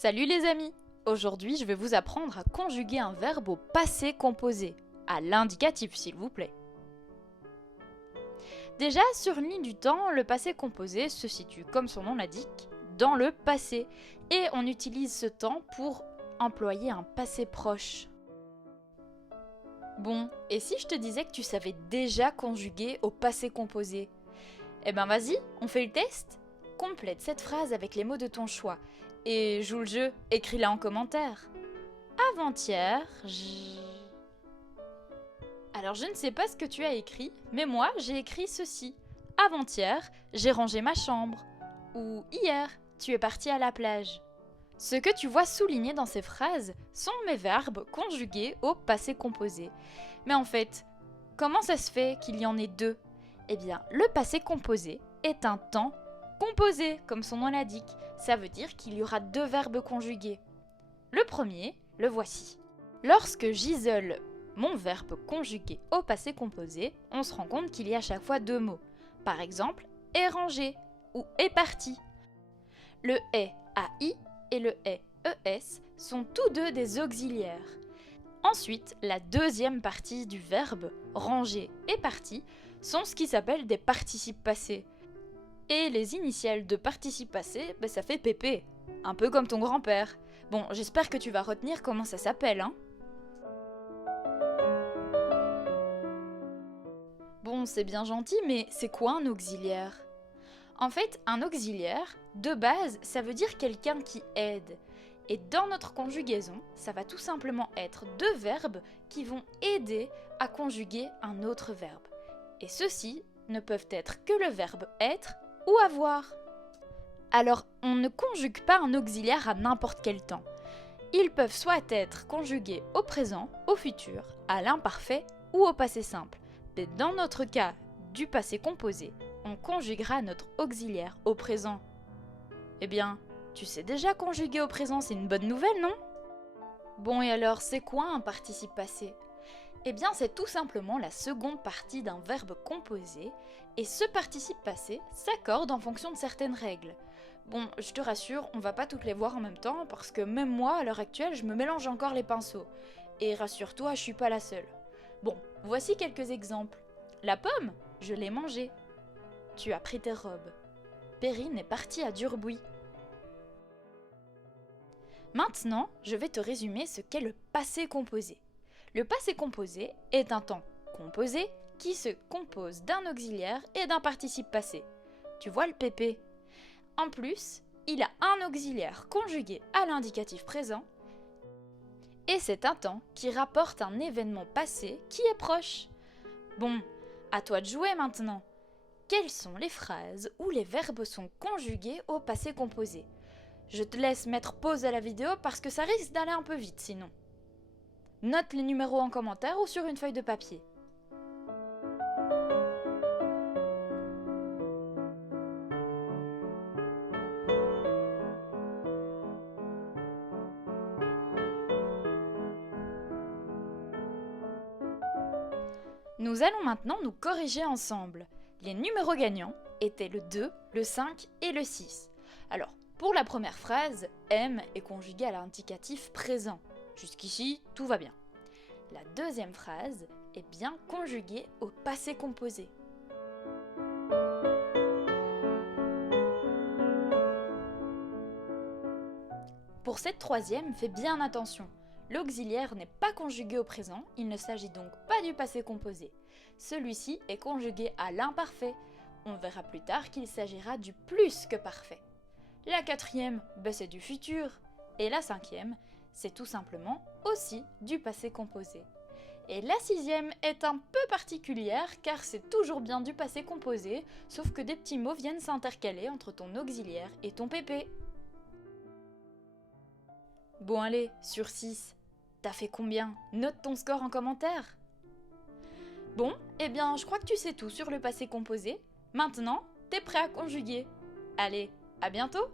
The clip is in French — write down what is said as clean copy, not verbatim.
Salut les amis! Aujourd'hui, je vais vous apprendre à conjuguer un verbe au passé composé, à l'indicatif s'il vous plaît. Déjà, sur une ligne du temps, le passé composé se situe, comme son nom l'indique, dans le passé, et on utilise ce temps pour employer un passé proche. Bon, et si je te disais que tu savais déjà conjuguer au passé composé? Eh ben vas-y, on fait le test? Complète cette phrase avec les mots de ton choix. Et joue le jeu, écris-la en commentaire. Avant-hier, Alors je ne sais pas ce que tu as écrit, mais moi j'ai écrit ceci. Avant-hier, j'ai rangé ma chambre. Ou hier, tu es parti à la plage. Ce que tu vois souligné dans ces phrases sont mes verbes conjugués au passé composé. Mais en fait, comment ça se fait qu'il y en ait deux? Eh bien, le passé composé est un temps composé, comme son nom l'indique. Ça veut dire qu'il y aura deux verbes conjugués. Le premier, le voici. Lorsque j'isole mon verbe conjugué au passé composé, on se rend compte qu'il y a à chaque fois deux mots. Par exemple, est rangé ou est parti. Le est AI et le est ES sont tous deux des auxiliaires. Ensuite, la deuxième partie du verbe ranger et parti sont ce qui s'appelle des participes passés. Et les initiales de participe passé, ça fait PP, un peu comme ton grand-père. Bon, j'espère que tu vas retenir comment ça s'appelle, hein. Bon, c'est bien gentil, mais c'est quoi un auxiliaire? En fait, un auxiliaire, de base, ça veut dire quelqu'un qui aide. Et dans notre conjugaison, ça va tout simplement être deux verbes qui vont aider à conjuguer un autre verbe. Et ceux-ci ne peuvent être que le verbe être ou avoir. Alors, on ne conjugue pas un auxiliaire à n'importe quel temps. Ils peuvent soit être conjugués au présent, au futur, à l'imparfait ou au passé simple. Mais dans notre cas du passé composé, on conjuguera notre auxiliaire au présent. Eh bien, tu sais déjà conjuguer au présent, c'est une bonne nouvelle, non? Bon, et alors, c'est quoi un participe passé? Eh bien, c'est tout simplement la seconde partie d'un verbe composé, et ce participe passé s'accorde en fonction de certaines règles. Bon, je te rassure, on va pas toutes les voir en même temps, parce que même moi, à l'heure actuelle, je me mélange encore les pinceaux. Et rassure-toi, je suis pas la seule. Bon, voici quelques exemples. La pomme, je l'ai mangée. Tu as pris tes robes. Perrine est partie à Durbuy. Maintenant, je vais te résumer ce qu'est le passé composé. Le passé composé est un temps composé qui se compose d'un auxiliaire et d'un participe passé. Tu vois le PP? En plus, il a un auxiliaire conjugué à l'indicatif présent et c'est un temps qui rapporte un événement passé qui est proche. Bon, à toi de jouer maintenant. Quelles sont les phrases où les verbes sont conjugués au passé composé? Je te laisse mettre pause à la vidéo parce que ça risque d'aller un peu vite sinon. Note les numéros en commentaire ou sur une feuille de papier. Nous allons maintenant nous corriger ensemble. Les numéros gagnants étaient le 2, le 5 et le 6. Alors, pour la première phrase, M est conjugué à l'indicatif présent. Jusqu'ici, tout va bien. La deuxième phrase est bien conjuguée au passé composé. Pour cette troisième, fais bien attention. L'auxiliaire n'est pas conjugué au présent, il ne s'agit donc pas du passé composé. Celui-ci est conjugué à l'imparfait. On verra plus tard qu'il s'agira du plus que parfait. La quatrième, c'est du futur. Et la cinquième, c'est tout simplement aussi du passé composé. Et la sixième est un peu particulière car c'est toujours bien du passé composé, sauf que des petits mots viennent s'intercaler entre ton auxiliaire et ton PP. Bon allez, sur 6, t'as fait combien? Note ton score en commentaire. Bon, eh bien je crois que tu sais tout sur le passé composé. Maintenant, t'es prêt à conjuguer. Allez, à bientôt!